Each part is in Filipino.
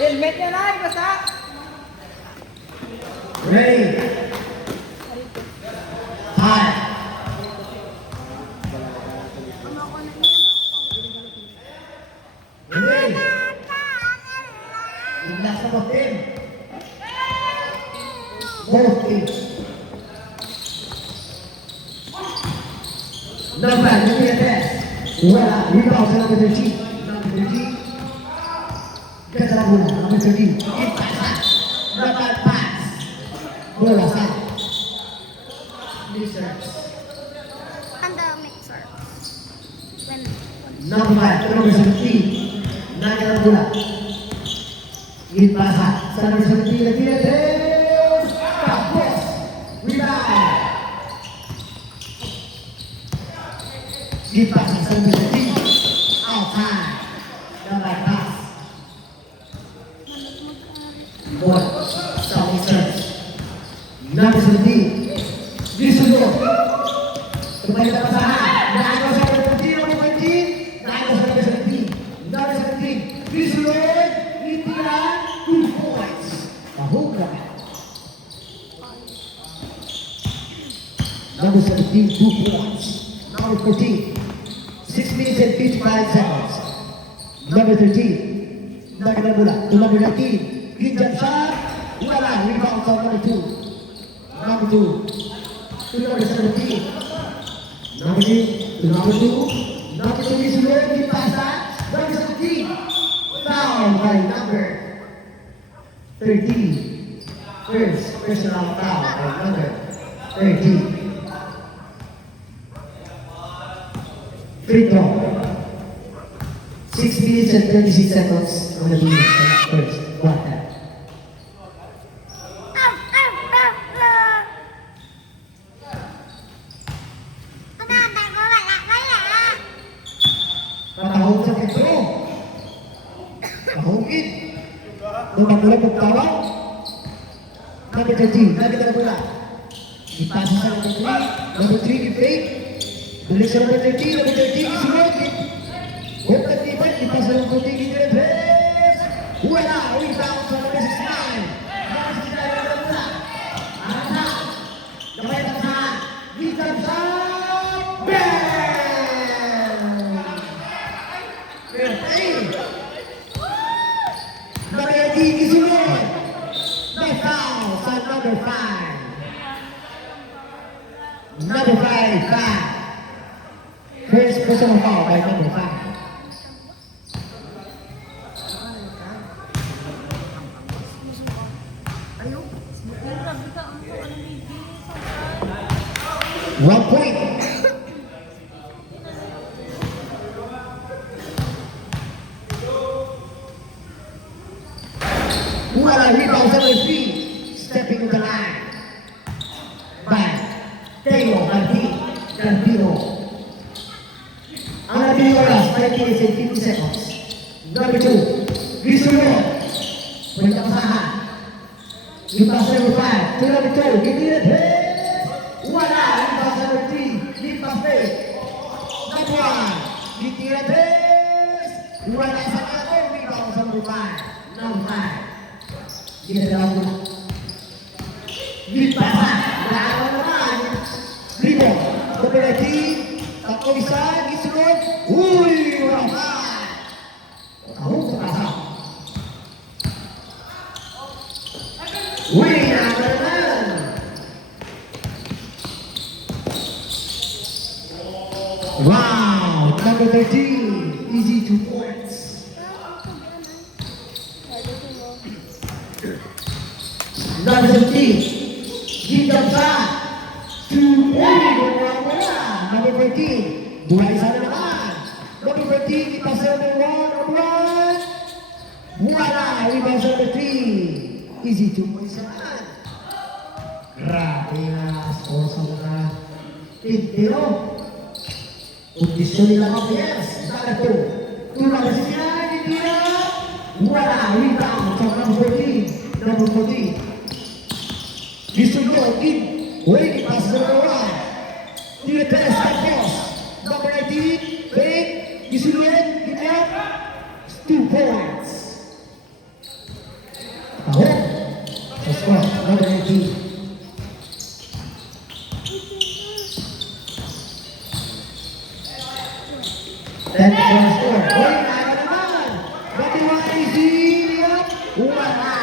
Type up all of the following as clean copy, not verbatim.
Helmet niya na, basta. Ready. Time. Ready. Relax na both team. Both teams. Number, give me a test. Wala, rebound sa number 13. Number 13. Ganda na muna, number 13. Impact. Dapat pass. Bola sa. Mixers. Under mixer. When Number 5, number 17. Naga na bola. Ipasa sa number 17. Nagtira tres. Tapos. Rebound. Ipasa sa number 17. Outside. Dapat pass. Bola. Sa mixers. Number 17. Disunod. Kembali ke pasangan. Naga sa number 13. Number 13. Naga sa number 17. Number 17. Disunod. Itiran. 2 points. Tahukah. Number 17. 2 points. Number 14. 6 minutes and 55 seconds. Number 13. Naga bola. To number 19. Green jump shot. Wala. Rebound sa number 2. Number 2. To number 17. Number 8 to number 2. Number 2 is ready to pass that. Number 17. Foul by number 13. First personal foul by number 13. Free throw. 6 minutes and 36 seconds on the first quarter. Patahong sa ketro. Tahongin. Lumagula pagtawag. Number 13. Nagkita na pula. Ipasa sa number 3. Number 3, i-fake. Balik sa number 13. Number 13, isunod. Huwag na tipan. Ipasa sa number 13. Ito na tres. Wala. Rebound sa number 69. Number 69 na pula. Ana. Kamay na sa. Rebound sa. Bang! Number 18 is Lord. May foul sa number 5. Number 5, foul. First personal foul by number 5. One point. Wala rebound sa number 3. Stepping to the line. By Teo Garbino. Ang nabili oras, 5 minutes and 50 seconds. Number 2. Grisolo. Pwede ka pasahan. Lipas sa number 5. To number 2. Ginilit. Wala. Lipas sa number 3. Lipas fake. Number 1. Ginilit. Wala sa number 2. Rebound sa number 5. Number 5. Kita dalam bola. Dipasang. Lawan naman. Rebound. Double lagi. Tak bisa. Disunod. Uy. Wala. Tahu terasa. Uy. Naman. Wow. Number 13. Easy 2 points. Number 17. Gindam sa 2 point. Number 14. Dua isa na naman. Number 14. Ipasa number 1. Number 1. Wala. Rebound sa number 3. Easy 2 points naman. Grabe na. Score sa mga Pintero. Kondisyon nila mga players. Number 2. Tulang na siya. Gindira. Wala. Rebound sa number 14. Number 14. Disunod din. Wait, pass the one. Tira-test, tapos. Number 19, fake. Disunod, ganyan. 2 points. Uy, kaya naman. Batiwai si Liam. Wala.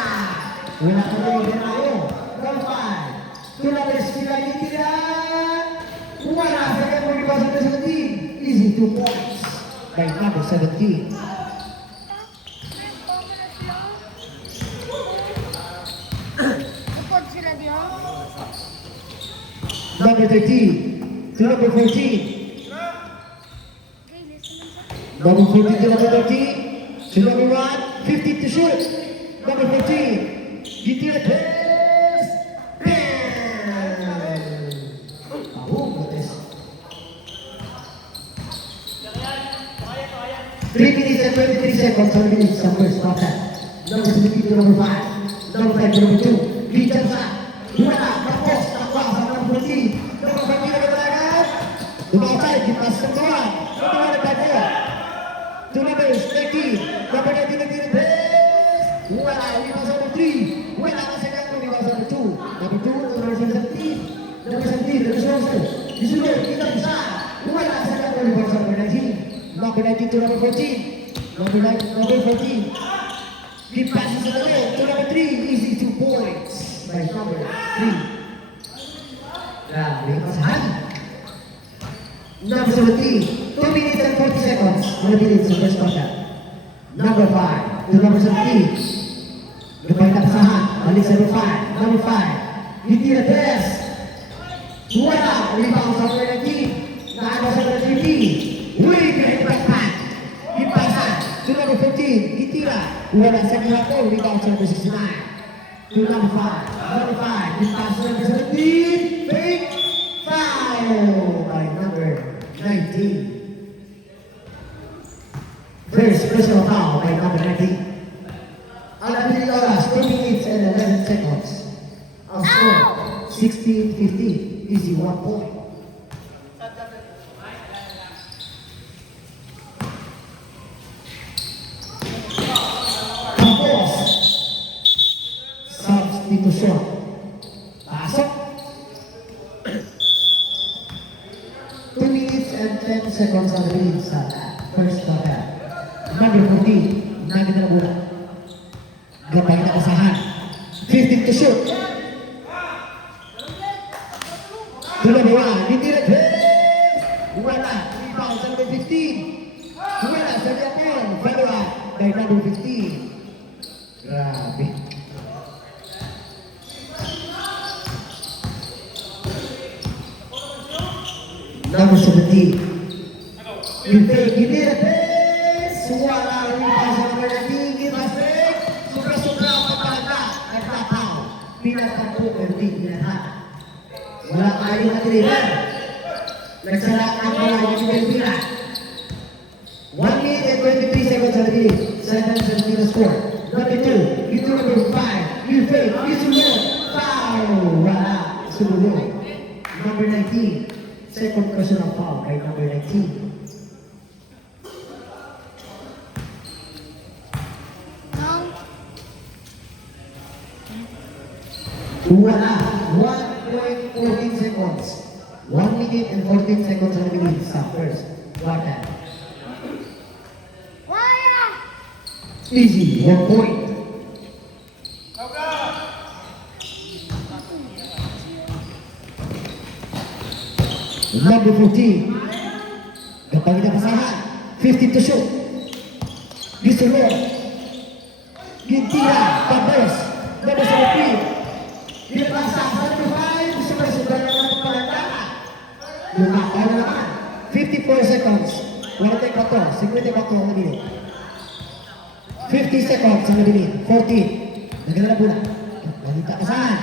Wala ka rin din tayo. Number 5. Tulad sila Gitiran. Wala sa kanya mo iba sa 17. Easy 2 points. By number 17. Upod sila diyo. Number 13 to number 14. Okay, listen lang sa. Number 14 to number 13. To number 1, 15 to shoot. Number 14. Gitira pass. Bam! Oh, what is? 3 minutes and 23 seconds on the minutes of first quarter. Number 17 to number 5. Number 5 to number 2. Bicara sa. Wala, tapos, takwa sa number 14. Number 14 na kailangan. Dumawasay, kipas sa kawan. Number 1 na tayo. To number 13. Number 19 na pass. Wala, lipas sa number 3. Wala ka sa number, lipas sa number 2. Number 2 to number 17. Number 17, number 12. Disunod, kita bisa. Wala sa number, lipas sa number 19. Number 19 to number 14. Number 19, number 14. He passes it away to number 3. Easy 2 points. By number 3. Grabe, kasahan. Number 17. 2 minutes and 40 seconds. 1 minute sa first quarter. Number 5 to number 17. Gabay na kasahan. Balik sa number 5. Number 5. Hindi na test. Wala. Rebound sa number 19. Naagaw sa number 13. Uy, great backpack. Ipasa to number 15. Itira. Wala sa kahapon. Rebound sa number 69. To number 5. Number 5. Ipasa sa number 17. Fake. Foul by number 19. First personal foul by number 19. Ang nabiling oras, 2 minutes and 11 seconds. Ang score, 16-15. Easy 1 point. Tapos, substitution. Pasok. 2 minutes and 10 seconds ang nabiling sa first quarter. Number 14, nagin na mula. Gabay na kasahan. 15 to shoot. To number 1, hindi na pass. Wala. Rebound sa number 15. Wala sa Japon. Follow-up by number 15. Grabe. Number 17. You fake, hindi na pass. Wala. Rebound sa number 19. Give us fake. Sobra-sobra ang pagkaka. Nagtataw. Pinagtapo. Pero di pinagtapo. Wala tayo na deliver. Nagsalakan mo lang yung Belvira. 1 minute and 23 seconds on the minute. 7-17 na score. Number 2, you do number 5. You fake, you sumunod. Foul! Wala. Sumunod. Number 19. Second personal foul by number 19. No. Wala. 1.14 seconds. 1 minute and 14 seconds on the minute sa first quarter. Wala. Easy, 1 point. Number 14. Kapag inapasahan, 15 to shoot. Gisulod. Gintira, tapos. Number 17. Pinapasa sa number 5. Sobra-sobra naman ang palagana. Lumakaw na naman. 54 seconds. 44. 54 ang minute. 50 seconds ang minute. 14. Naganda na pula. Balita ka saan?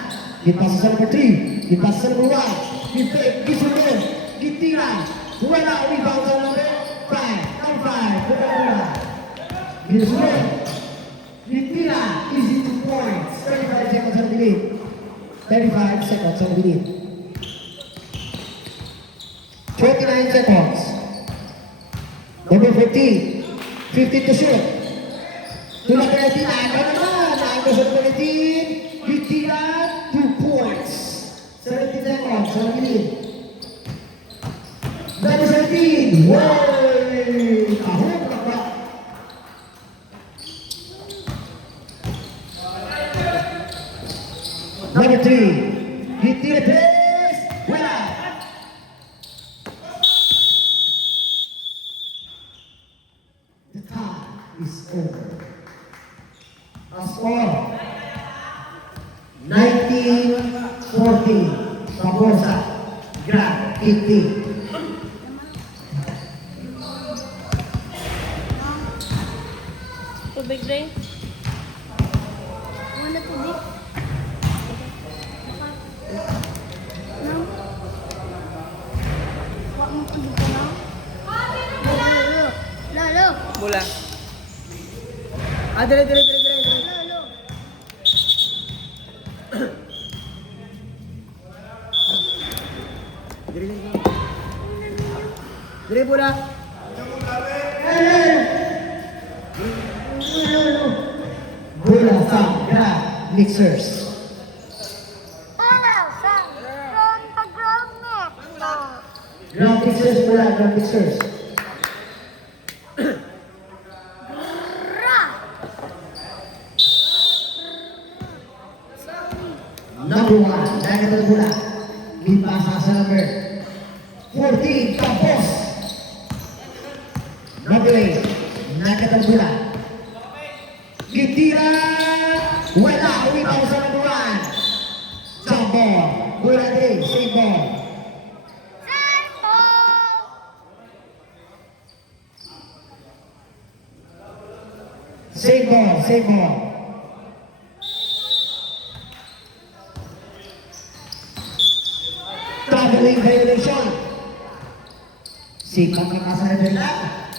Ipasa sa number 3. Ipasa sa number 1. Gifake. Gisulod. Gintira. Wala. Rebound sa number 5. Number 5. Pula. Gisulod. Gintira. Easy 2 points. 35 seconds ang minute. 35 seconds on the minute. 29 seconds. Number 15. 15 to shoot. To number 18. Ako naman. Ako sa number 18. Gitira. 2 points. 17 seconds on the minute. Number 17. Way! Ahong nakba. Number 3. Gutierrez. Wala. The time is over. Ang score, 19-14. Pabosa. Grand 18. Tubig rin. Wala tubig. No? Wala mo tubig ka na? Lalo. Bola. Ah, dire. Lalo. Dire bola. Bola sa Grand Mixers. Grand Mixers, bola, Grand Mixers. Number 1, Nagatal bola. Lipasa sa number 14, Campos. Number 8, Nagatal bola. Gitira. Wala, uwipaw sa number 1. Jump ball. Bola din, same ball. Same ball, same ball. Traveling violation. Sikap na kasana din lang.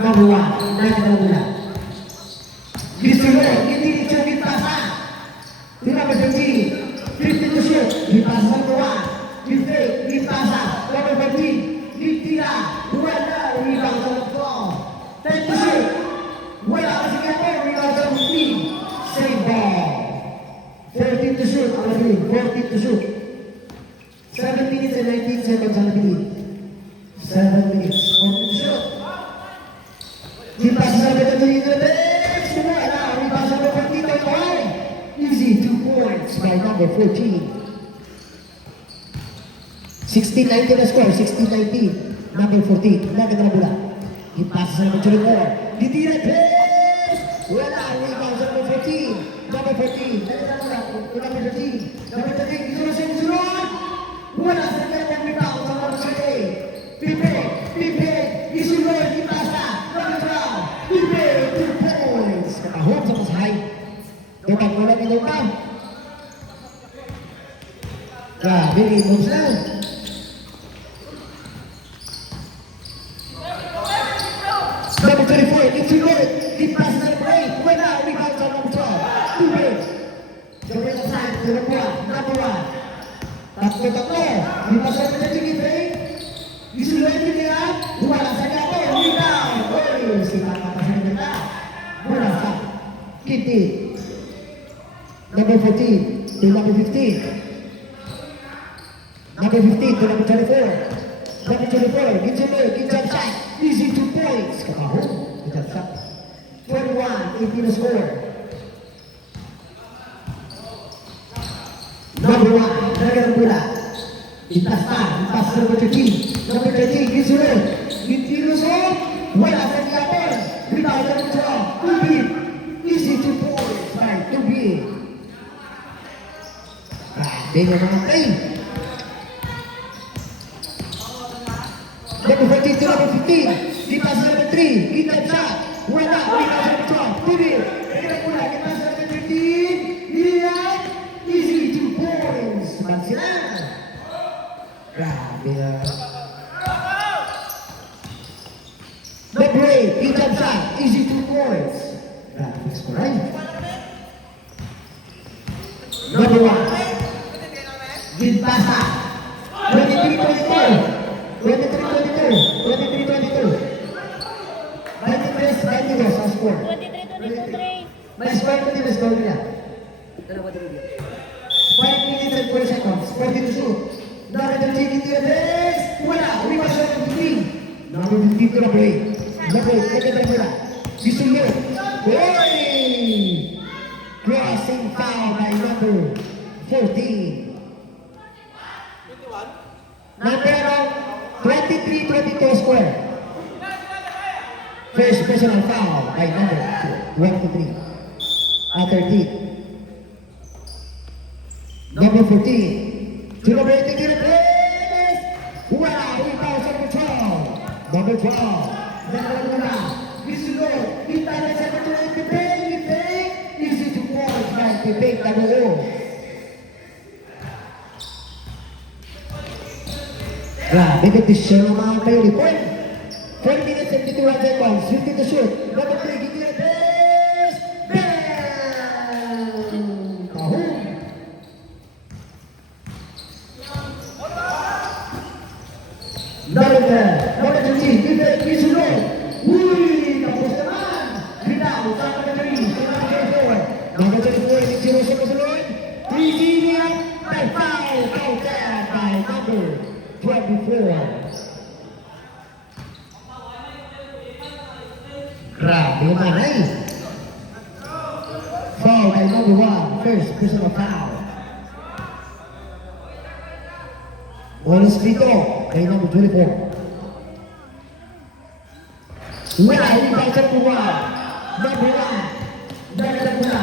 Number 1, Nagatal bola. Gisiro, hindi ichugin pasa. Number 15, 50 to shoot. Lipasa sa number 1. Mistake, lipasa. Number 15, litira. Wala, rebound sa number 12. 10 to shoot. Wala kasi nga po, rebound sa number 3. Save ball. 14 to shoot, Alabin. 14 to shoot. 7 minutes and 19 seconds, Alabin. 7 minutes, 14 to shoot. Lipasa sa number 3. Easy 2 points by number 14. 16-19 na score, 16-19. Number 14, Nagatal bola. Ipasa sa number 24. Ditira pass! Wala, rebound sa number 14. Number 14, Nagatal bola. Number 13. Number 13, isunod. Wala sa number rebound sa number 38. Pipe, isunod, ipasa. Number 12. Pipe, 2 points. Nakahome sa pasahay. Dapat wala ka daw ka. Grabe, moves lang. Number 24, it's Lloyd. He passes the break. Wala, rebound sa number 12. 2 breaks. Gawin sa side, number 1. Tatlo. Di pa sa number 23. It's Lloyd niya. Wala sa gato. Rebound. Oy, sila papasin nila. Wala sa Kitty. Number 14 to number 15. Number 15 to number 24. Number 24, good jump shot. Easy 2 points. Kakahon, good jump shot. 21, 18 na score. Number 1, Nagatal bola. Itas sa number 13. Number 13, Gizuro. Gitiluso, wala sa Gapon. Rebound sa number 12. Tubig. Easy 2 points by Tubig. Dengan mga play. Number 14 to number 15. Di pass number 3. Kita shot. Wala. Kita sa number 12. Tibi. Kita pula. Kita sa number 13. Iyan. Easy 2 points. Man sila. Grabe na. Number 8. Kita shot. Easy 2 points. Grabe. Score right. Number 1. Ginpasa. 23-22. 23-22 sa score. 23. May score ko din, score nila. 5 minutes and 4 seconds. 40 to shoot. Number 13, Gutierrez. Wala. Rebound sa number 15. Number 15 to number 8. Number 8, Nagatal bola. Gisulyo. Oy! Cross passing foul by number 14. Number 23-22 square. First personal foul by number 23. 13. Number 14. To number 18, get a place. Wow, rebound number 12. Number 12. Number 1. Visulo. Kita na sa number 8. Debate. Easy to points by debate number 0. Grabe, decision ng mga player report. 4 minutes and 51 seconds. 50 to shoot. Number 3, give me a base. Bang! Kahon. Number 10. Number 13. Give me a visual. Uy! Tapos naman. Rebound. Number 3. Number 24. Number 24. 0 seconds alone. 3 minutes. By foul. Counted by number 24. Grabe yung manay. Foul by number 1. First personal foul. Oras dito by number 24. Wala, hindi ba sa number 1. Number 1. Dagdag mo na.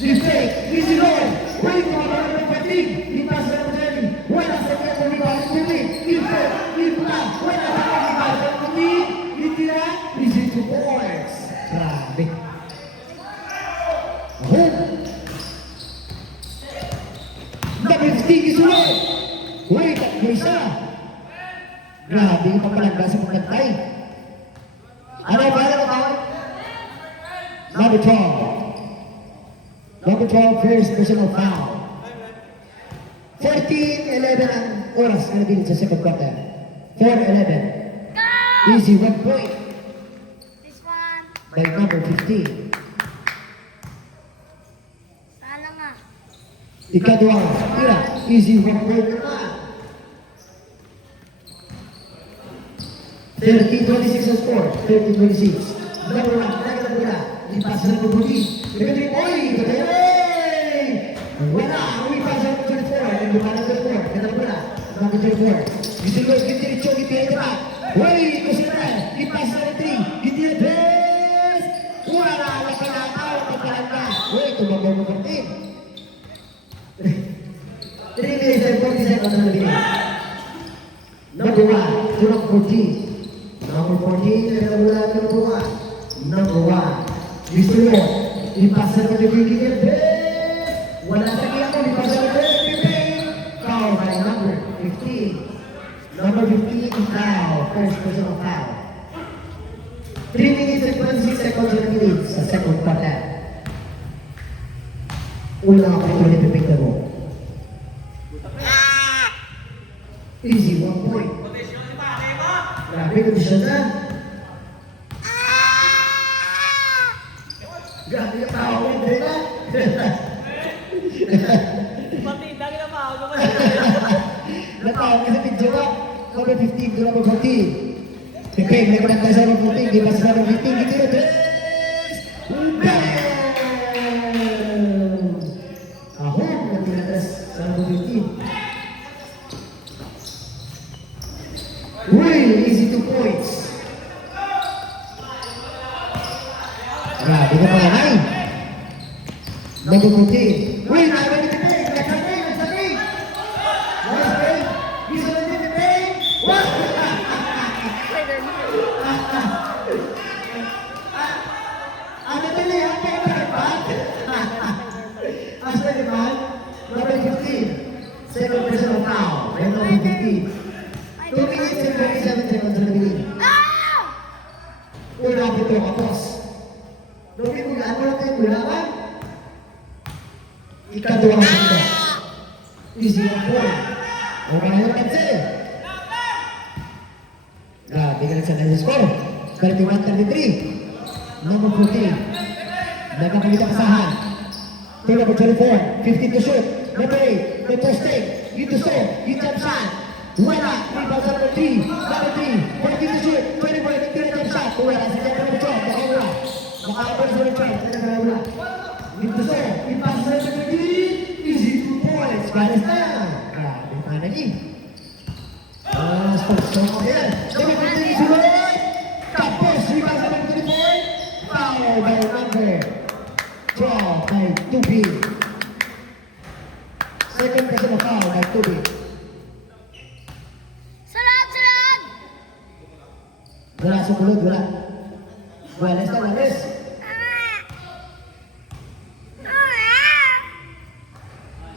Mistake. Easy goal. Wait mo ba ng fatigue? Lipas na mo dyan. Wala sa kaya kung lipas ng fatigue. Ipa. Wala sa kaya lipas ng fatigue. Itira. Easy to points. Grabe. Home. Number 15 isulod. Wait, at may isa. Grabe yung papalagda sa pagkantay. Ano ba yung tawag? Number 12. Number 12, first personal foul. 14-11 ang oras na nabilit sa second quarter. 4-11. Easy 1 point This one. by number 15. Sala nga. Ikadwa, tira. Easy 1 point naman. 30-26 ang score. 30-26. Number 1, nagkatag mo na. Lipas na bubuli. Nagkatag, oy! Nagkatag, wala! Lipas na 24. Nagkatag na 24. Nagkatag mo na. Number 24. Gisulod, gitiricho, gitirito na. Oy! Kusina! Lipas na 3. Gitiripes! Wala! Nakalataw! Pagkalanda! Oy! Tumabaw mo 14. 3 minutes and 40 seconds na nabili. Number 1, to number 14. Number 14, nagkawala ka number 1. Number 1. Gusto nyo, ipasa ka na bigyan ng best. Wala sa kaya mo, ipasa ka na best. Foul by number 15. Number 15, foul. First personal foul. 3 minutes and 26 seconds na minutes sa second quarter. Una ako ulit ipipigta mo. Easy, 1 point. Grabe, kondisyon na. Grabe yung tao ko, hindi na. Pati, dami na pa ako. Natawa ka sa video ka. Number 15 to number 14. Okay, may panagay sa number 14. Di ba sa number 15? Gito na, Dres! Bam! Ahon, nagtinatas sa number 15. Uy, easy 2 points. Grabe na pala na. Number 14. Uy, naman yung debate. Nagsabing, nagsabing. Nice play. Gusto na yung debate. What? Ano ba na yan? Kaya ba nagpat? Asa na naman? Number 15. Second personal foul. And number 15. 2 minutes and 27 seconds na nabili. Una po ito kapos. Dobi mo gaan mo lang tayo kulakan. Ikadwa ang ito. Easy ang point. O kaya yung kanse. Grabe ka lang sa nasa score. 31-33. Number 14. Nagkapagita kasahan. To number 24. 15 to shoot. Number 8. May posting. You to stone. You jump shot. Wala, rebound sa number 3. Number 3, 14 to shoot. 24, hindi na jump shot. Wala, sa number 12. Nakawala. Nakawala sa number 12. Nakawala. Ito so, ipasa sa number 13. Easy 2 points. Galis na. Grabe pa na ni. Stop yan. Number 13 sunod. Tapos, ipasa sa number 34. Foul by number 12 by 2B. Second personal foul by 2B. Sunod, sunod! Wala sa kulod, wala. Walis na, walis.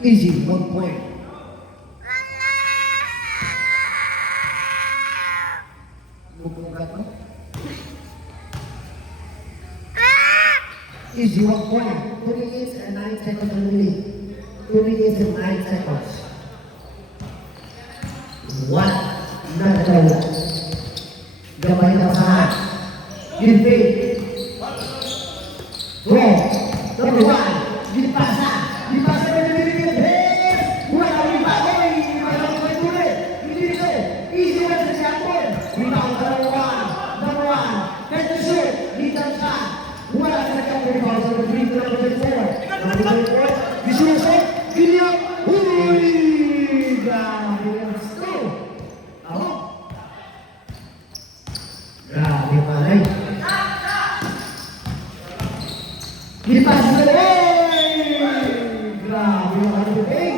Easy, 1 point. Bubungkat mo? Easy, 1 point. 2 minutes and 9 seconds only. 2 minutes and 9 seconds. 1. Nagkawala. Gabay na sa Gilbay. Go. Number 1. Dipasa. Dipasa na nililipid. Wala ang iba. Oy, wala ang iba tuloy. Hindi ito. Easy na sa siyapon. Rebound sa number 1. Catch the shoot. Dito sa. Wala sa siyapon. Rebound sa number 3 to number 4. Number 4. Disuso. Giliam. Uy! Grabe. Let's go. Ako. Grabe malay. Dipasa na grabe ang ating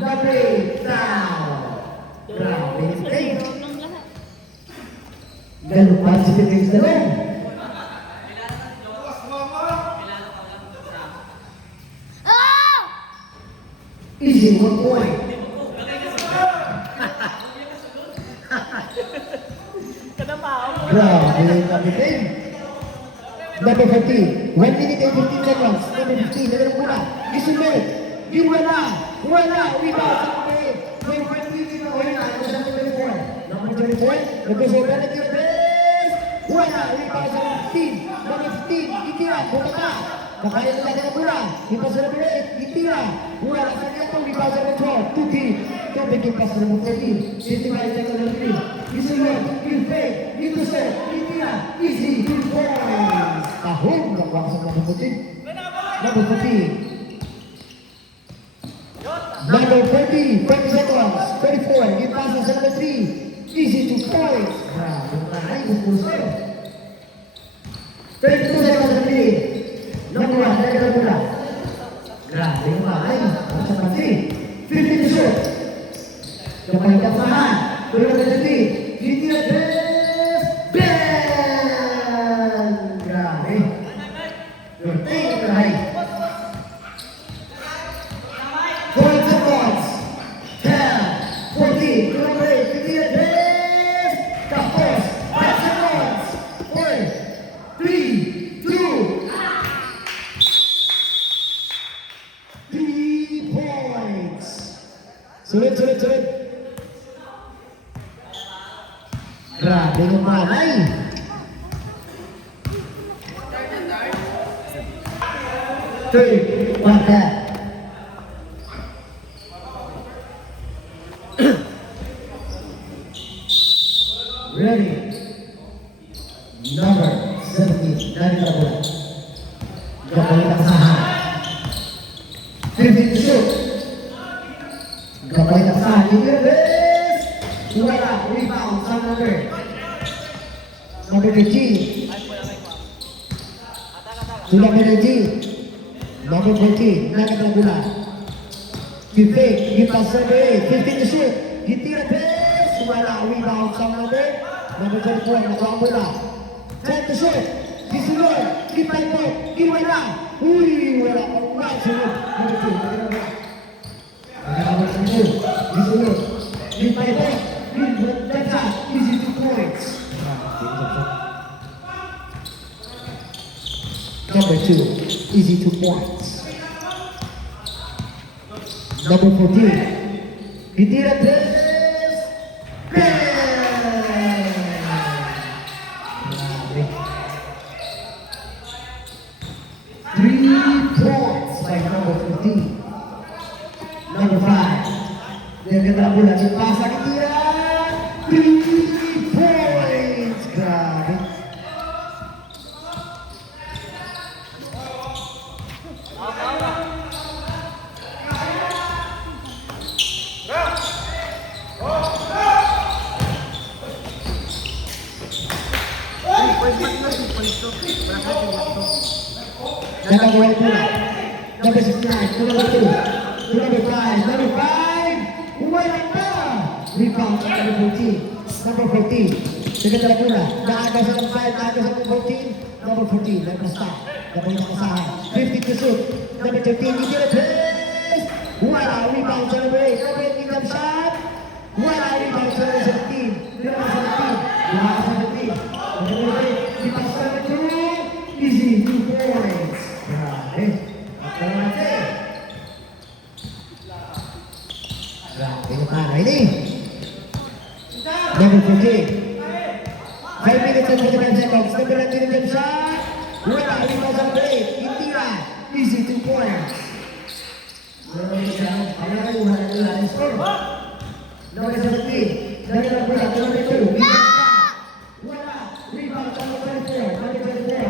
double foul. Grabe ang stage. Ganun pa si Pipins na rin. Oh! Easy, 1 point. Kadapao. Grabe ang ating number 15, 1 minute and 15 seconds. Number 15, number muna. Isunod. Wala. Rebound sa number 8. May 1 minute na wala. Number 24. Number 24. Nag-usoba na yung best. Wala. Rebound sa number 15. Number 15. Itira. Bumata. Nakaya na natin ang mula. Rebound sa number 8. Itira. Wala sa nito. Rebound sa number 12. 2 team. Tubig yung pass sa number 14. 55 seconds number 3. Isunod. Gilbay. Dito sa. Itira. Easy. 2 points. Tahong nakuha sa number 14. Number 14. Number 30, 20 seconds, 34, give passes sa number 3. Easy 2 points. Grabe na ay, gusto. 32 seconds sa 3. Number 1, nagkala mula. Grabe na ay, ang sa pati. 50 to shoot. Kapag kapahan, tulad na 3. Hindi na best. Bang! Grabe. Your take na ay. 40 seconds. 10, 14, number 8, 50 at best. Tapos, 5 seconds. 4, 3, 2. 3 points. Sulit. Grabe ng malay. Third, one that. Ready. Number 17, dari Kabul. Gabay ng sahan. 15 to shoot. Gabay ng sahan. Ingerbes. Wala. Rebound sa number 15. Sudah energy. Number 14, Nagat Laguna. Gilbay. Gipas sa number 8. 15 to shoot. Gitira bes. Wala. Rebound sa number 24, nakuha mo na. 10 to shoot. Disunod. Gipay po. Giwala. Uy, wala pa. Wala. Sunod. Disunod. Gipay po. Gipay. Easy 2 points. Number 2. Easy 2 points. Number 14. Gitira bes. Bang! 3 points by number 15. Number 5. Dia kena bola dipasang dia. 3 points. Grabe. Nakabuhay pula. Number 69, to number 2. To number 5. Number 5. Wala pa. Rebound sa number 14. Number 14. Sige na pula. Naaga sa number 5. Naaga sa number 14. Number 14. Nagpasta. Kapag nakasahan. 50 to shoot. Number 13. Hindi na pace. Wala. Rebound sa number 8. Number 8. Income shot. Wala. Rebound sa number 17. Number 17. Wala sa 17. Number 8. Rebound sa number 2. Easy. 2 points. Grabe. Grabe natin. Grabe na para ini. Number 14. 5 minutes and 45 seconds. Number 19 jump shot. Wala. Rebound sa number 8. Hindi na. Easy 2 points. Number 17. Number 2. Wala. Rebound sa number 24. Number 24.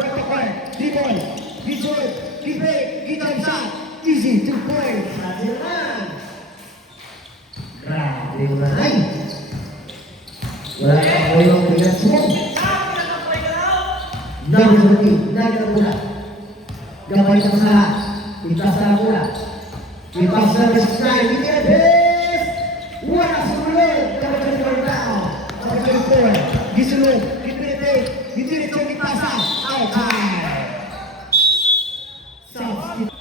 Break the court. D-ball. D-shoot. D-break. D-jump shot. Easy 2 points. Hasil lang. Grabe naman. Wala kang kulong bigat mo. Number 17. Naging ang bola. Gabay ng lahat. Itas na ang bola. Ipas na ang 69. Hindi na base. Wala sa ulog. Number 24 down. Number 24. Gisulog. Gipinitake. Gitinit yung itasa. Out time. Substitute.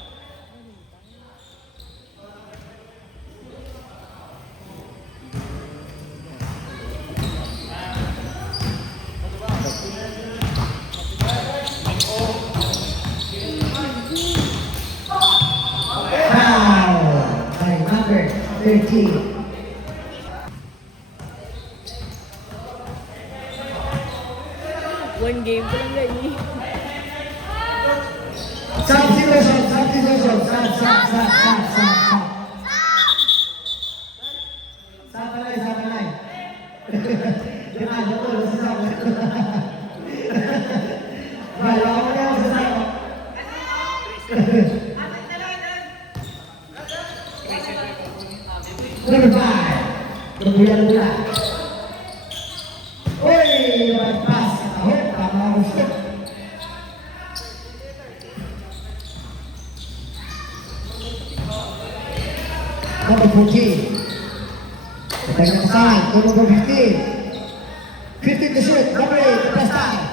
Foul by number 13. One game ko lang ganyan. Substitution. Sabalay. Jangan, betul, sesama. Baik, awak dah sesama. Number 5. Berbulan-bulan. Oi, lepas tahun pertama masuk. Number 14. Banyak kesalahan. Number 15. 15 to shoot. Number 8. Lepas time.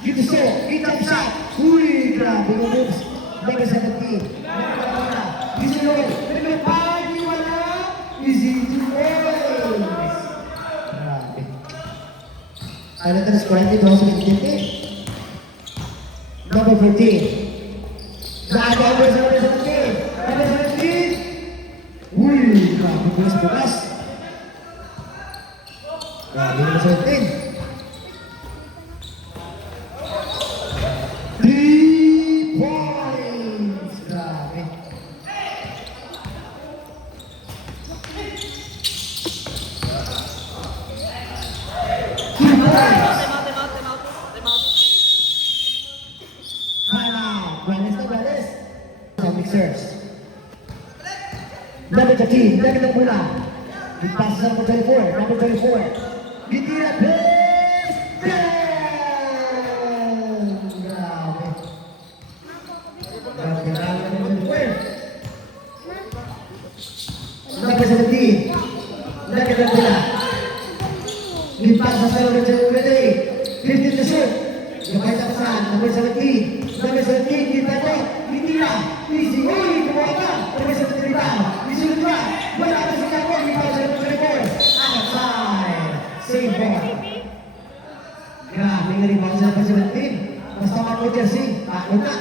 Gitu shoot. Kita shot. Wih, grabe moves. Number 17. Gitu shoot. Number 5. Gimana? Easy to points. Grabe. Ada terus 42 Number 14. Nah, ada number 17. Number 17. Wih, grabe bukas. Grabe number 17. 3 points. Grabe. Number 13, dagdag ng bola. Ipasa sa number 24, number 24. Gitira, pass! Down! Grabe. Grabe ng number 24. Number 17, dagdag ng bola. Ipasa sa number 28. 15 to shoot. Gabay sa pasahan, number 17. Number 17, gitira, gitira. Easy, uy, kumuha ka. Number 17 rebound. Isunod ba? Wala ka sa kapwa. Rebound sa number 24. Outside. Save ball. Grabe nga rebound sa number 17. Basta ako jersey. Takot na.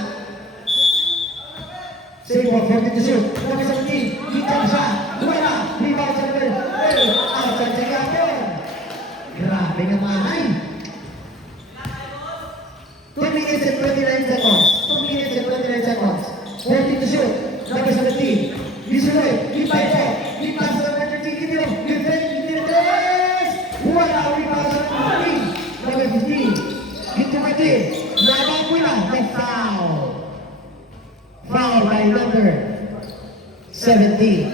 Save ball, 40 to shoot. Number 17. Gitara siya. Wala. Rebound sa number 8. Outside sa kapwa. Grabe nga manay. 2 minutes and 29 seconds. 2 minutes and 29 seconds. 40 to shoot. Number 17. Isunod. Ipay po. Ipas sa number 13. Gitiro. Gitiro. Wala. Rebound sa number 15. Number 15. Gitiro mati. Nabang pula. The foul. Foul by number 17.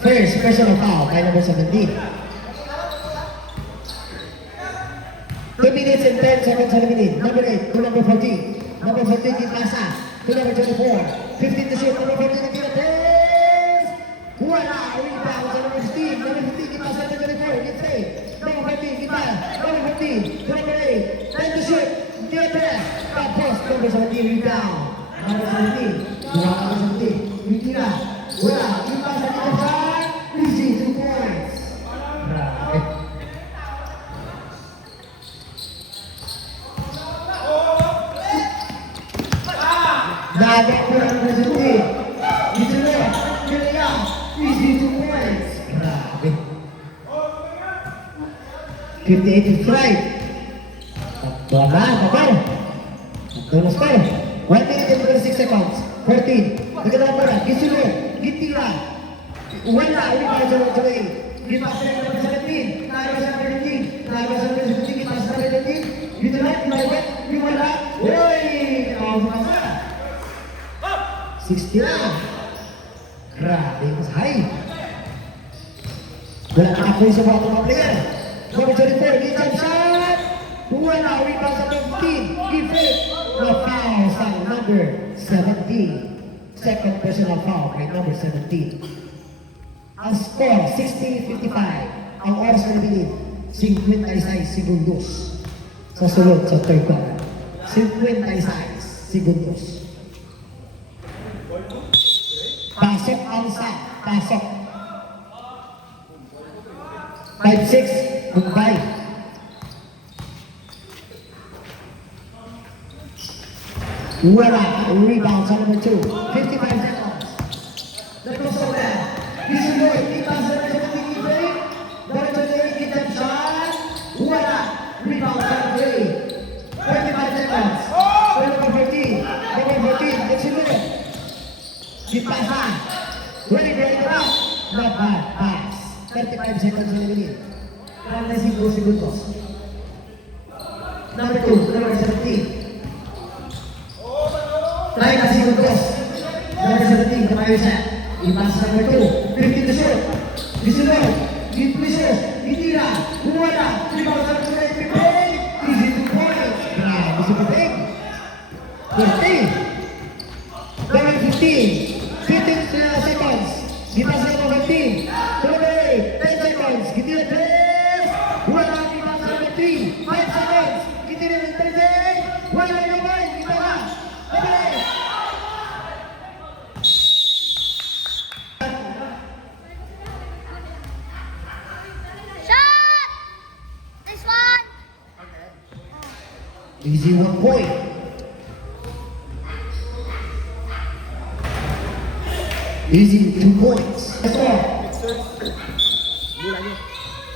First personal foul by number 17. 2 minutes and 10 seconds remaining. Number 8 to number 14. Number 14, Gipasa. To number 24. 15 to shoot. Number 14, Gipasa. Wala! Rebound sa number 15. Number 15, Gipasa to 24. Gipasa. Number 14, Gipasa. Number 15 to number 8. 10 to shoot. Gipasa. Tapos, number 17, rebound. Number 17. Dua number 17. Witira. Wala! Gipasa to Gipasa. Easy 2 points. Grabe. Dapat kurang rezeki. Itu dia. Dia easy 2 points. Grabe. 58 to 5. Wala, kapal. Tulos pa. 1 minute and 26 seconds. 14. Nagkatawa pa na. Gisulod. Gitira. Wala. Rebound sa number 8. Gipasa ng number 17. Nalabas sa number 18. Nalabas sa number 17. Gipasa sa number 18. Dito lang. Nalabas. Wala. Uy! Nakawasa. 60 na. Grabe, mas high. Wala nakapoy sa mga player. Number 24, good jump shot. Wala, rebound sa 15. Give it. No foul sa number 17. Second personal foul kay number 17. Ang score, 60-55. Ang oras na nabilin, 56 segundos. Sa sunod sa third quarter. 56 segundos. Pasok ang sa. Pasok. 5-6. Goodbye. Wala. Rebound sa number 2. 55 seconds. Let's go there. Gisulod. Ipas sa number 17. Break. Number 28. Get that shot. Wala. Rebound sa number 8. 35 seconds. Number 14. Number 14. Gisulod. Gipasa. Ready, ready, up. Not bad. Pass. 35 seconds remaining. 35 segundos. Number 2, number 17. 30 segundos. Number 17, kamayo siya. Ipasa sa number 2. 15 to shoot. Gisunod. Gipisos. Gitira. Wala. Rebound sa number 8. Pipay. Easy 2 points. Grabe si Pipay. 15. Number 15. 15 seconds. Gipasa sa number 15. Number 8. 10 seconds. Gitira 3. Wala. Gipasa sa number 3. 5 seconds. Gitira 30. Wala naman. Gitara. Number 8. Shot! This one! Easy 1 point. Easy 2 points. Let's go.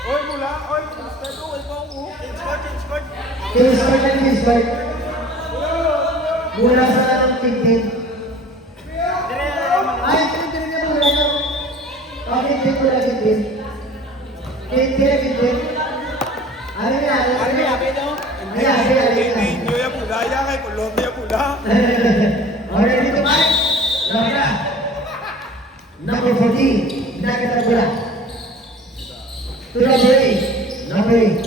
Oy, mula. Oy, start ko. Ikaw mo. Change court. Start and start. Mula sa tintin. Ay, tintin niya mula. Okay, tintin mula tintin. Tintin. Ano yan? Ano yung happy daw? Indio yung pula. Yan kay Colombia pula. Okay, dito ba? Laura. Number 14. Nakita na pula. To number 8. Number 8.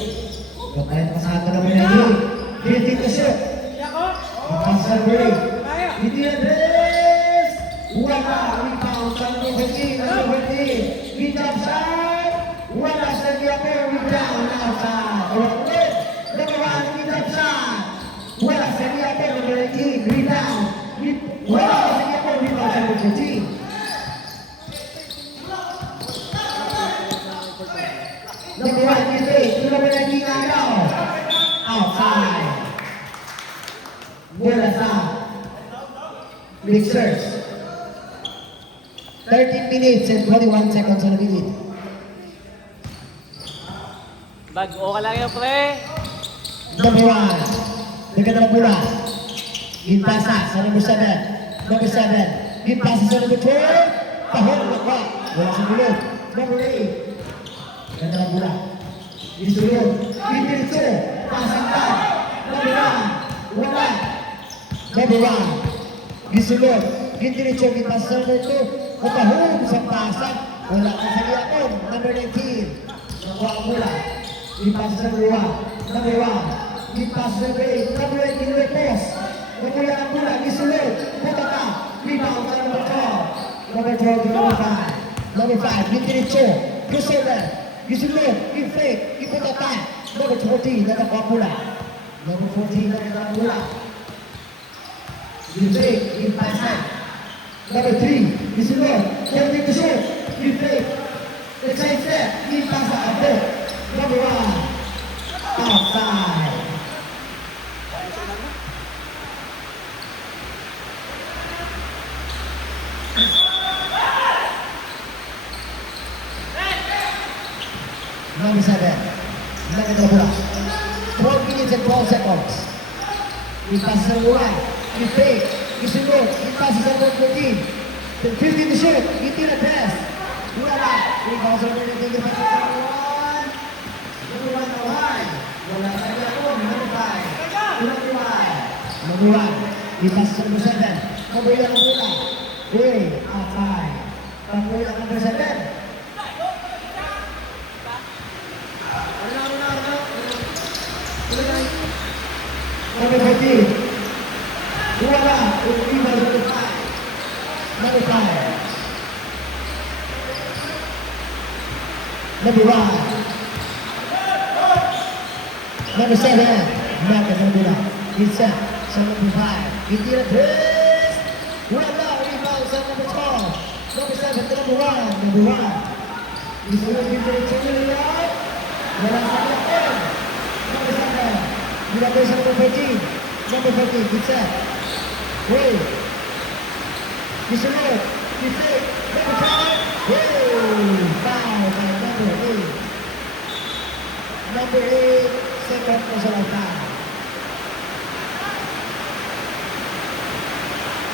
Kapayang pasado number 19. 15 to shoot. Kapasa number 8. Hindi na dress. Wala. Rebound sa number 14. Number 14. Good job shot. Wala sa Diapo. Rebound outside. Ulit. Number 1. Good job shot. Wala sa Diapo. Number 18. Rebound. Wala sa Diapo. Rebound sa number 14. Number 1, Gilbert. Number 19, Agaw. Outside. Mula sa Mixers. 13 minutes and 21 seconds on the minute. Bag-o ka lang yung pre. Number 1. Nagkata ng pula. Ginpasa sa number 7. Number 7. Ginpasa sa number 12. Tahong lakwa. Wala sa bulog. Number 8. Ganda ng pula. Gisulod. Gidiritso. Pasangkan. Number 1. Wala. Number 1. Gisulod. Gidiritso. Ginpasa sa number 2. Katahong sa pasang. Wala ka sa liapon. Number 19. Nakuha ang pula. Ginpasa sa number 1. Number 1. pass the way. Number 8 in the post. Kemudian ang bola disulot. Butaka. Rebound sa number 12. Number 12 to number 5. Number 5, Diretso. Disulot. Disulot. Inflate. Ibutaka. Number 14, nakakuha bola. Number 14, nakakuha bola. Inflate. Inflate. Number 3, disulot. Holding the shoot. Inflate. The side step. Inflate. Abot. Number 1. Outside. Number 7. Lagi na bola. 12 minutes and 12 seconds. Ipas sa bola. I-fake. Isunod. Ipas sa number 14. 15 to shoot. Itira press. Wala. Rebound sa number 15. Number 1 na high. Wala sa ako. Number 5. Number 1. Number 1. Ipas sa number 7. Kabuya ng bola. Way. Outside. Kabuya ng number 7. Number 14. Wala. Uliwa number 5. Number 5. Number 1. Number 7. Maka ng bola. Isa sa number 5. Itira press. Wala. Rebound sa number 12. Number 7 to number 1. Number 1. Isunod yung direction nila. Wala sa lakon. Number 7. Nilagay sa number 14. Number 14, good set. Way. Disunod. Deflate. Number 5. Way. Foul by number 8. Number 8, second po sa laban.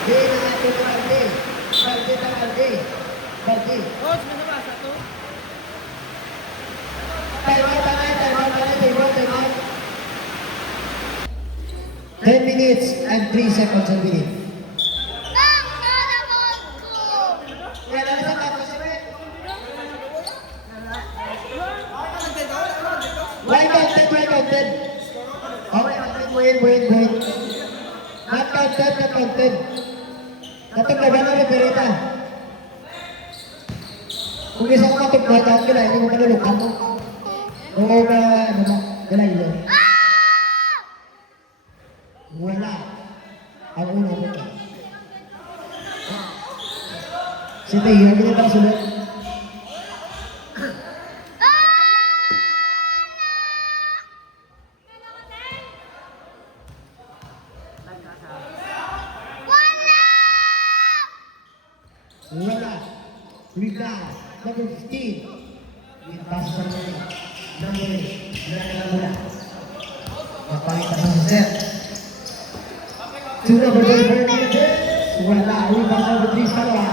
Di na natin ang Aldi. Aldi ng Aldi. Aldi. Coach, may nabasa to? Time out. 10 minutes and 3 seconds a minute. Wala na sa tapos na rin. Right counted. Okay, wait. Not counted. Natuglaban na rin, Perita. Kung isang matuglaban ka na, hindi mo malulukan mo. Oo na, galaylo. Wala. Ang una mo ka. Si Tay, hindi na ba sunod? Wala. Rebound. Number 15. Ipas sa mga. Number 8. Wala. Napakita sa set. Two number 24 minutes. Wala. Rebound number 3 pala.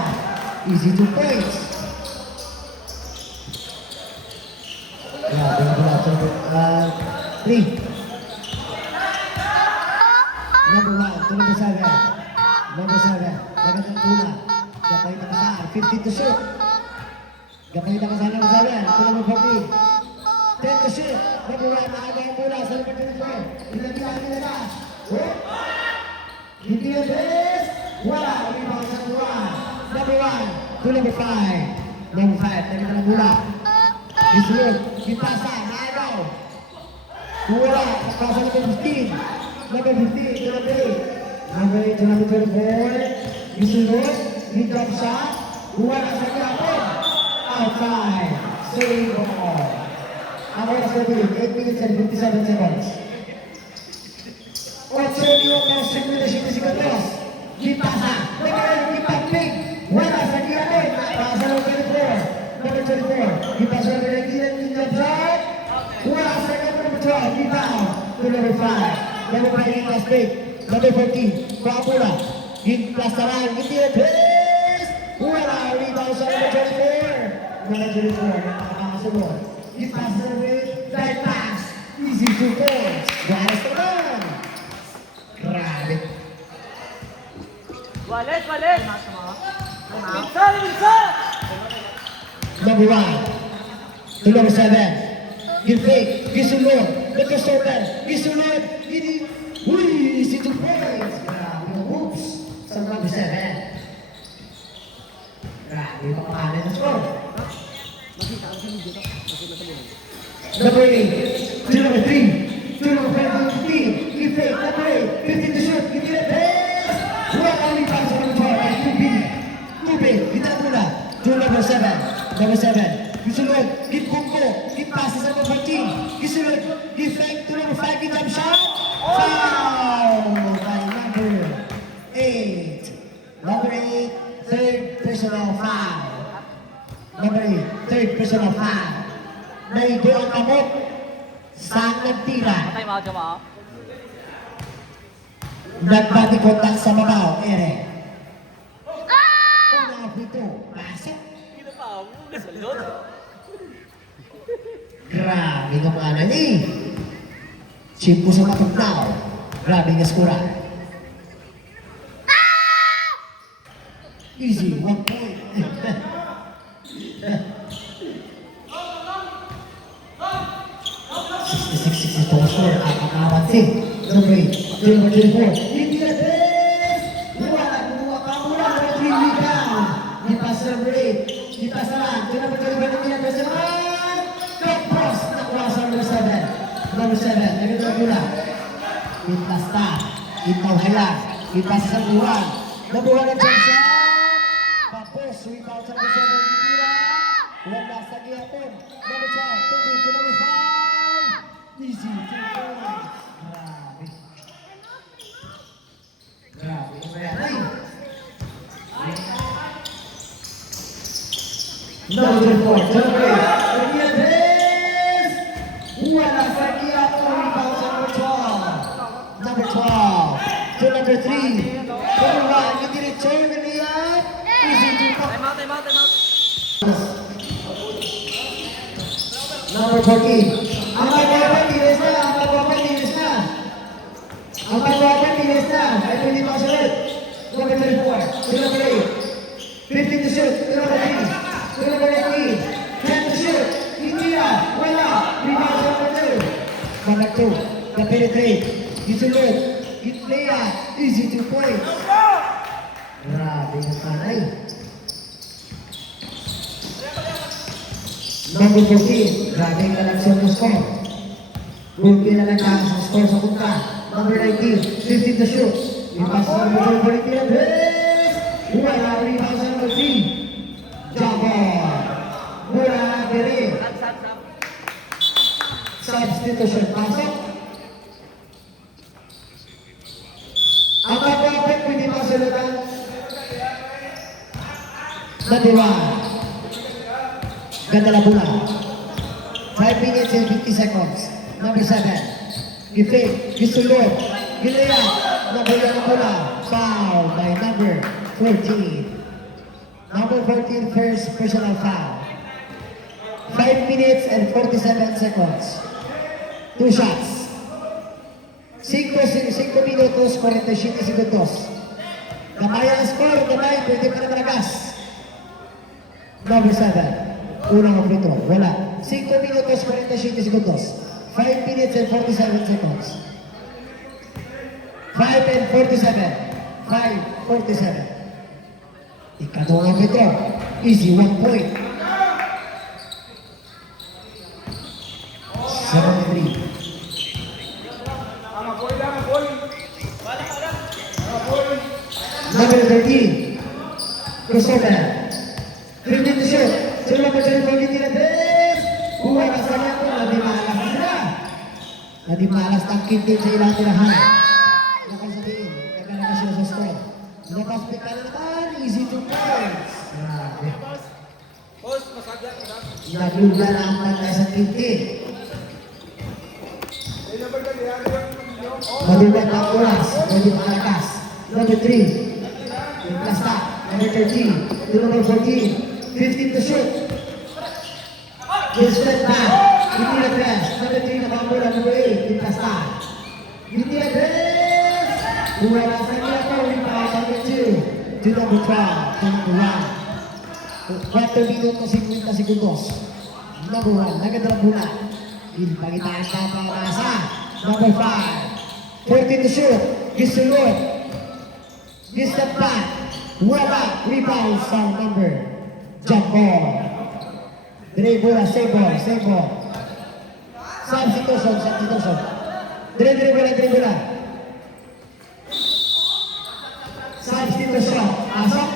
Easy 2 points. Grabe na pala sa 3. Number 1 to number 7. Number 7. Lagatang tula. Gapay na kasaan. 50 to shoot. Gapay na kasaan number 7. To number 14. 10 to shoot. Number 1. Nakaga ang mula sa number 24. Ilagyan nila. Hindi yung best. Wala. Rebound sa number 1. Number 1. To number 5. Number 5. Nagkita ng mula. Isulog. Ipasa. Naagaw. Wala. Pasa number 15. Number 15. To number 8. Number 8 to number 24. Isulog. Mid-drop shot. Wala sa kapon. Outside. Save ball. Ang oras na bilig. 8 minutes and 57 seconds. 8 minutos, 57 segundos. Ipasa. Ipag-pig. Wala sa kapon. Pasa number 24. Number 24. Ipasa number 19. Mid-drop shot. Wala sa kapon number 12. Rebound. To number 5. Number 5 in last break. Number 14. Kapula. Plastaran. Hindi na press. Wala. Rebound sa number 24. Number 24. Napakakasunod. Ipas na rin. Right pass. Easy 2 points. Galas naman. Grabe. Walet! Minsan! Number 1. To number 7. Give fake. Gisulod. Nagkasorter. Gisulod. Number 8. To number 3. To number 15. Give fake. Number 8. 15 to shoot. Give it a pass. Well, only pass on the ball. 2 big. Kita mula. To number 7. Number 7. Gisulod. Give Bungo. Give passes on number 14. Gisulod. Give fake to number 5. Give jump shot. Foul by number 8. Number 8. Third personal foul. Number 8. Third personal foul. Naido ang kamot sa nagtira. Tay mo, chama. Nagbati kontak sa mabaw, Ere. Una pito, pasok. Hindi pa, bukas sa likod. Grabe nga mga ni. Chimpo sa matugnaw. Grabe nga skura. Easy, 1 point. Score, apat-apat number 8, number 24. Hindi na tres! Wala, kumuha ka mula, number 3, lead down. Di pass number 8, di pass naman. Di number 25, hindi na tres naman. Kapos, nakuha sa number 7. Number 7, naganda mula. Pintas ta, itaw hayan, pintas sa buwan. Number 1 ang jump shot. Papos, rebound sa number 7, tira. Wala sa gihapon. Number 12, tubig to number 5. Easy, 2 points. Grabe. Grabe. Ay. Number 4, number 8. Hernandez. Wala sa gihapon. Rebound sa number 12. Number 12. To number 3. Number 1. Hindi return na niya. Easy, 2 points. Time out, time out, time out. Number 14. Ang pagwapan, tinis na. Ang pagwapan, tinis na. Ang pagwapan, tinis na. Ay, pwede pa sa red. Number 34. To number 8. 15 to shoot. To number 3. To number 18. 10 to shoot. Hindi na. Wala. Rebound sa number 2. Number 2. Na-penetrate. Gisulod. Gitlea. Easy 2 points. Grabe yung sanay. Number 14, grabe ang kalaksyon ng score. Gulpi na lang sa score sa punta. Number 19, 15 to shoot. Ipas sa number 40, Andres! Wala rebound sa number 3. Jabbar! Wala na Bere. Substitution, pasok. Ang kapapit, pwede pa salutan. Nadiwa. Ganda la bola. 5 minutes and 50 seconds. Number 7. Gifig. Gisulod. Gilea. Nabola na bola. Foul by number 14. Number 14, first personal foul. 5 minutes and 47 seconds. 2 shots. 5 minutos, 47 segundos. Gamay ang score. Gamay. Pwede pa na malagas. Number 7. Unang free wala. 5 minutos, 47 segundos. 5 minutes and 47 seconds. 5 and 47. 5:47. Ikadong free throw. Easy, 1 point. 73. Number 13. Crossover. 15 to shoot. Sila po siya yung hindi na des. Buhay na sa niya po. Nadimalas na sila. Nadimalas ng kintin sa ilang tirahan. Nakasabihin. Nagkanaga sila sa score. Nakaspital naman. Easy 2 points. Grabe. Nagluga na ang pantay sa kintin. Madulat ang oras. Pwede makalakas. Number 3. Yung plasta. Number 13. Number 14. 15 to shoot. Will step back. Hindi na press. Number 3 na pamula. Number 8. Yung plasta. Hindi na press. Buhay na sa nila po. Rebound number 2. To number 12. To number 1. 4 minutos 50 segundos. Number 1. Naganda na bola. Ipagitaas na pangasa. Number 5. 14 to shoot. Gisulod. Gistep back. Wala. Rebound sa number. Jump ball. Dribble, save ball. Substitution. Dire-dire. Substitution. Pasok.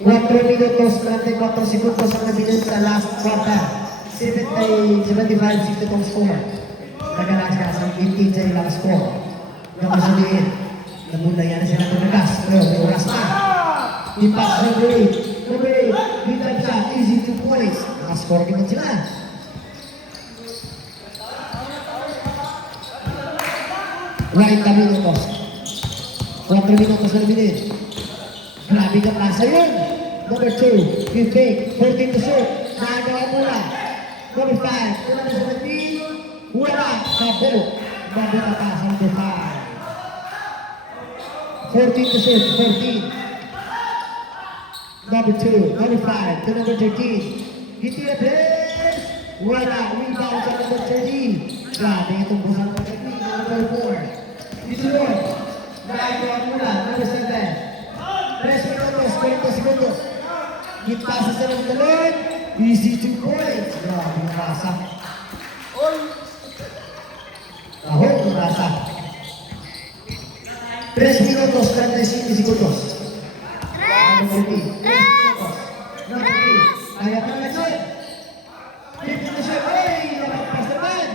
4 minutos 34 segundos ang nabilis sa last quarter. 75-60 itong score. Nagalagas ang 15 sa ilang score. Nakasabihin, nabunda yan sila ng nagas. Pero may oras pa. Ipas number 8. Number 8, Vital shot, easy 2 points. Nakascore naman sila. Right na minutos. 4 minutos na nabilis. Grabe ka plasa yun. Number 2, you fake, 14 to shoot. Nagawa mula. Number 5, number 17. Wala, kabo. Bago na pasa, number 5. 14 to shoot, 14. Number 2, number 5, to number 13. Hit the place. Wala, rebound sa number 13. Grabe itong busang number 3, number 4. Dito yun. Nagawa mula, number 7. 3 minutos, 40 segundos. Hit passes sa ng talon. Easy 2 points. Grabe yung rasa. Ahon yung rasa. 3 minutos, 35 segundos. Number 3. Number 3. Kaya pa na siya. 50 na siya. Ay! Nakapas naman.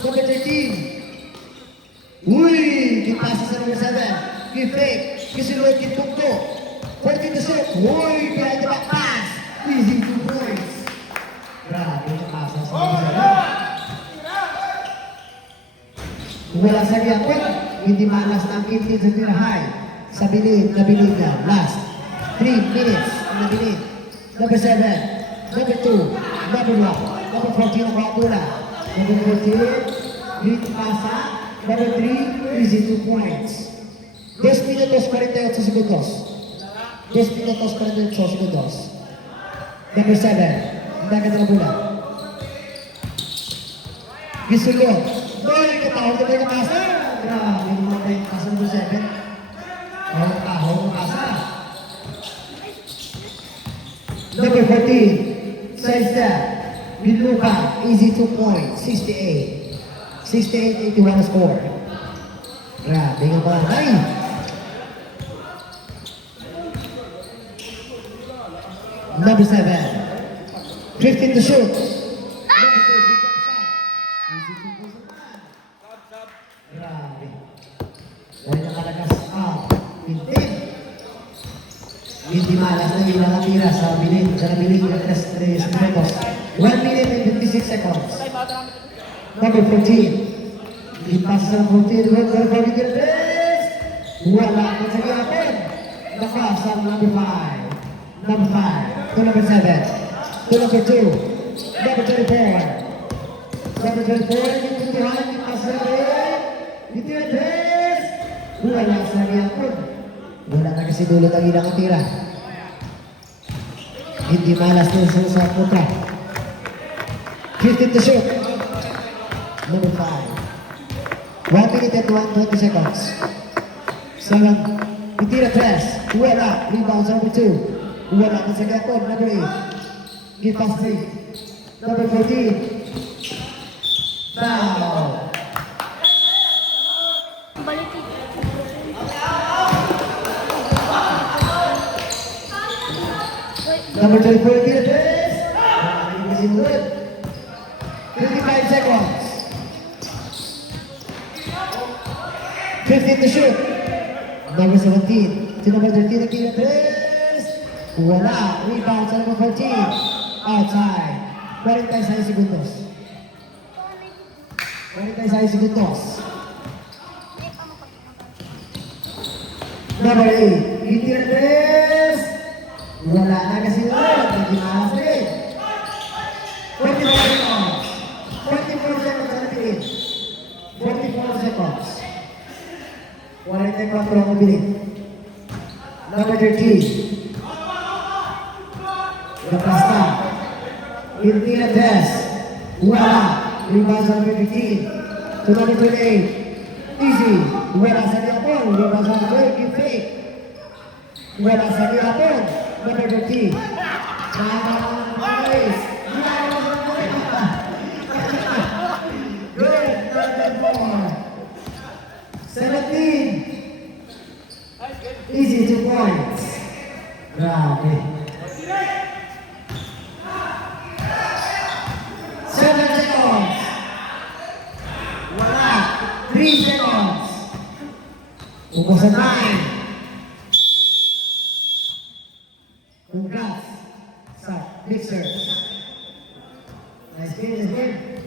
Number 13. Uy! Hit passes sa number 7. Give fake. Kisiluit kitungko. 40 to shoot. Uy! Behind the back pass. Easy 2 points. Grabe yung pasa sa mga. Wala sa Yapon. Hindi malas ng 15 sa tirahay. Sa bilid, nabilid na. Last 3 minutes. Nabilid. Number 7. Number 2. Number 1. Number 14 ang kapula. Number 14. Hit pasa. Number 3. Easy 2 points. 10 minutos 48 segundos. 10 minutos 48 segundos. Number 7. Dagat na bola. Gisulot. Boy, katahon na tayo kapasa. Grabe yung mga tayo kapasa number 7. Tahon kapasa. Number 14. Side step. Biluka. Easy 2 points. 68. 68-81 score. Grabe yung mga tayo. Number 7. 15 to shoot. Number 2, big up shot. Easy to go sa man. Grabe. Wala nakalagas. Hindi malas na yung mga tira sa bilid. Sa bilid yung 3 minutos. 1 minute and 56 seconds. Number 14. Ipasa sa 14. Number 14. Wala na sa gapon. Nakasa number 5. Number 5. To number 7. To number 2. Number 24. Number 24. Yung tutuhan. Ipasa na rin. Dito yung 3. Wala sa gapon. Wala na kasi dulot ang ilang tira. Hindi malas na sa putra. 15 to shoot. Number 5. 1 minute and 20 seconds. 7. Itira 3. Wala. Rebound sa number 2. Wala na sa gapon. Number 8. Give pass 3. Number 14. Foul. Balikin. Number 24, Itira 3. 55 seconds. 15 to shoot. Number 17. To number 13, Itira 3. Wala. Rebound sa number 14. Outside. 46 segundos. 46 segundos. Number 8. Itira 3. Wala na kasi ulit. Hindi malas rin. 44 seconds. 44 seconds sa nabilid. 44 seconds. 44 ang nabilid. Number 13. Napasta. Hindi na dress. Wala. Rebound sa number 15. To number 28. Easy. Wala sa Japon. Rebound sa number 8. Wala sa Japon. Number 13. Sama guys. Good. Number 4. 17. Easy 2 points. Grabe. 7 seconds. Wala. 3 seconds. Ubos ang 9. Congrats sa mixer. Nice game, nice game.